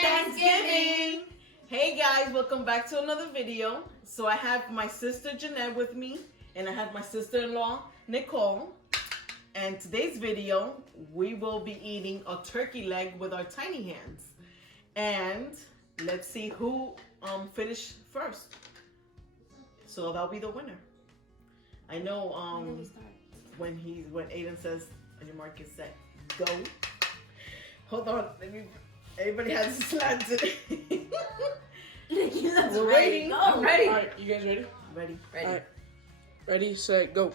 Thanksgiving! Hey guys, welcome back to another video. So I have my sister Jeanette with me, and I have my sister-in-law Nicole. And today's video, we will be eating a turkey leg with our tiny hands. And let's see who finished first. So that'll be the winner. I know when Aiden says on your mark is set, go. Hold on, everybody has to slant it. We're waiting. I'm ready. All right, you guys ready? Ready. Ready. All right. Ready, set, go.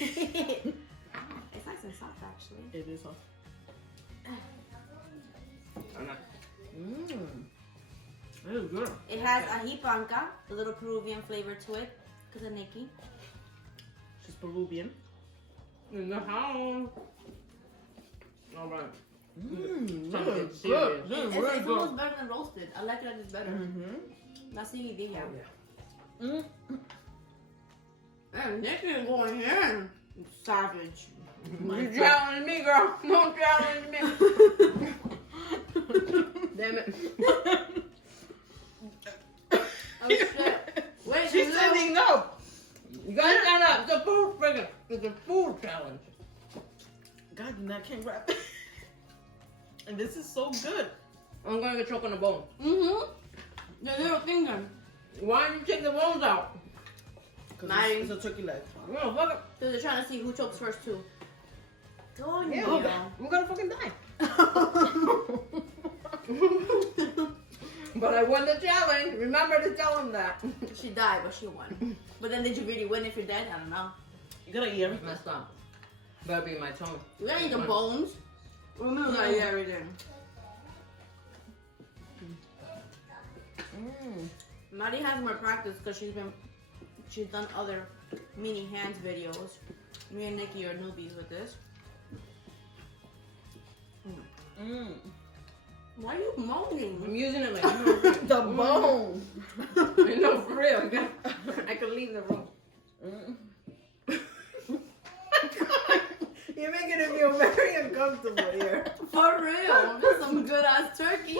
It's nice and soft, actually. It is soft. It is good. It has ají panca, the little Peruvian flavor to it, because of Nikki. She's Peruvian. In the house. All right. Good. It's Really almost good. better than roasted. I like it like it's better. That's the idea. And Nikki is going in. Savage. You challenge me, girl. Don't challenge me. Damn it. Oh shit. Wait, She's standing up. You gotta stand up. It's a food friggin'. It's a food challenge. God, you not can't grab it. And this is so good. I'm gonna get choked on the bone. The little finger. Why don't you take the bones out? Because Nice. it's a turkey leg. We're gonna fuck it. So they're trying to see who chokes first, too. Don't Yeah, you? we're gonna fucking die. But I won the challenge. Remember to tell him that. She died, but she won. But then did you really win if you're dead? I don't know. You gotta eat everything. Messed up. Better be my tongue. You gotta eat the bones. Remember that you everything. Maddie has more practice because she's done other mini hands videos. Me and Nikki are newbies with this. Why are you moaning? I'm using it like The bone. no, for real. I could leave the room. You're making it feel very uncomfortable here. For real, this is some good ass turkey.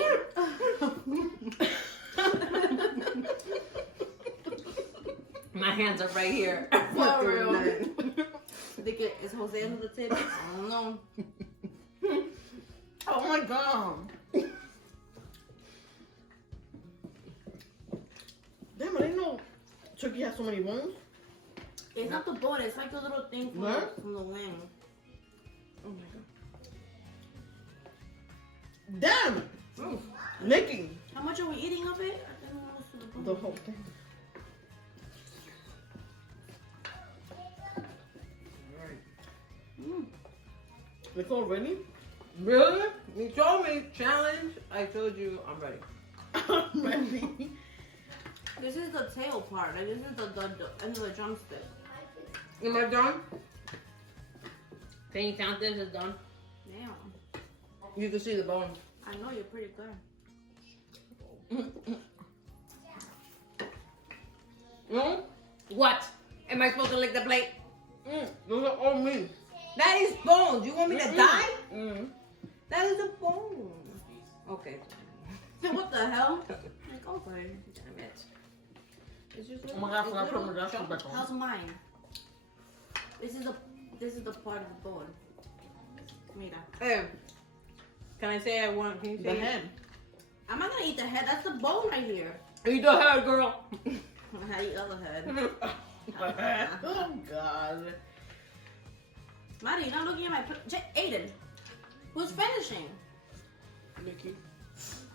My hands are right here. For real. Think is Jose under the table? I don't know. Oh my god. Damn, I didn't know turkey has so many bones. It's not the bone, it's like the little thing from, What? from the wing. Oh my god. Damn. Nikki. How much are we eating of it? I think almost to the bone. The whole thing. Nicole, really? Really? You told me challenge. I told you I'm ready. Ready? This is the tail part. Like this is the end of the drumstick. Am I done? Can you count this as done? Damn. You can see the bone. I know you're pretty good. What? Am I supposed to lick the plate? Those are all me. That is bones. You want me to die? That is a bone. Okay. What the hell? Like, okay. Damn it. It's just Oh my god, I forgot to put my dashboard back How's on. mine? This is the part of the bone. Mira. Hey, can I say I want? Can you say The head. I'm not gonna eat the head. That's the bone right here. Eat the head, girl. I eat the other head. Oh god. Maddie, you're not looking at my Aiden. Who's finishing? Nikki.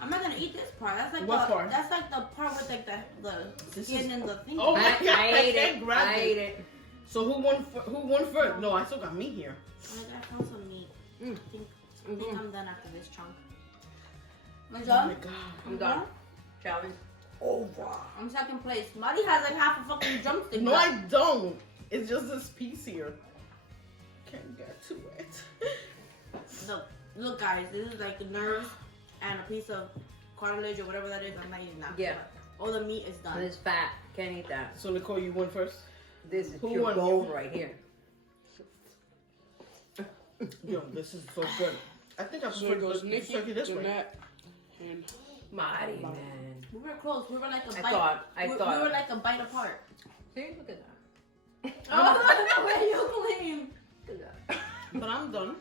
I'm not gonna eat this part. That's like What the part? that's like the part with like the This skin is- and the thing. Oh my god, I ate can't it. grab I it. ate it. So who won first? No, I still got me here. Oh, I found some meat. I think I'm done after this chunk. I'm Oh done. my god. I'm done. Challenge. Over. I'm second place. Maddie has like half a fucking drumstick. No, left. I don't. It's just this piece here. Can't get to it. Look, guys, this is like the nerves and a piece of cartilage or whatever that is. I'm not eating that. Yeah. All the meat is done. It's fat. Can't eat that. So Nicole, you won first. This is Who your won? bone right here. Yo, this is so good. I think I So prefer it goes the Nikki, turkey this way. Jeanette, and Marilyn. We were close. We were like a I bite. thought- I we thought- were like a bite apart. See, look at that. Oh, what you claim? Look at that. But I'm done.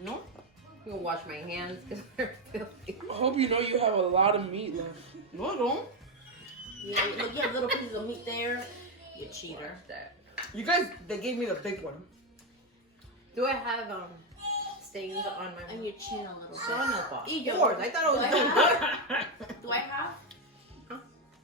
No? I'm gonna wash my hands because they're filthy. I hope you know you have a lot of meat left. No, I don't. Yeah, look, you have little pieces of meat there. You cheater. That. You guys, they gave me the big one. Do I have stains on my And your chin a little son bit. of a Eat your- horse? I thought I was Do I doing have- good. Do I have?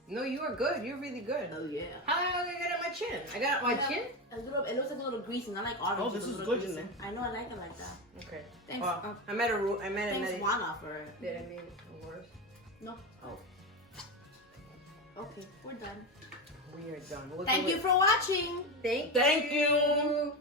No, you are good. You're really good. Oh yeah. How am I gonna get it on my chin? I got it on my Yeah. chin? A little. It looks like a little greasy. And I like orange. Oh, this It's a is little good, greasy. Jeanette. I know. I like it like that. Okay. Thanks. Well, I met Thanks, a Juana, for it. Did I mean a horse? No. Oh, Okay, we're done. we are done. We'll Thank do you it. for watching. Thank Thank you.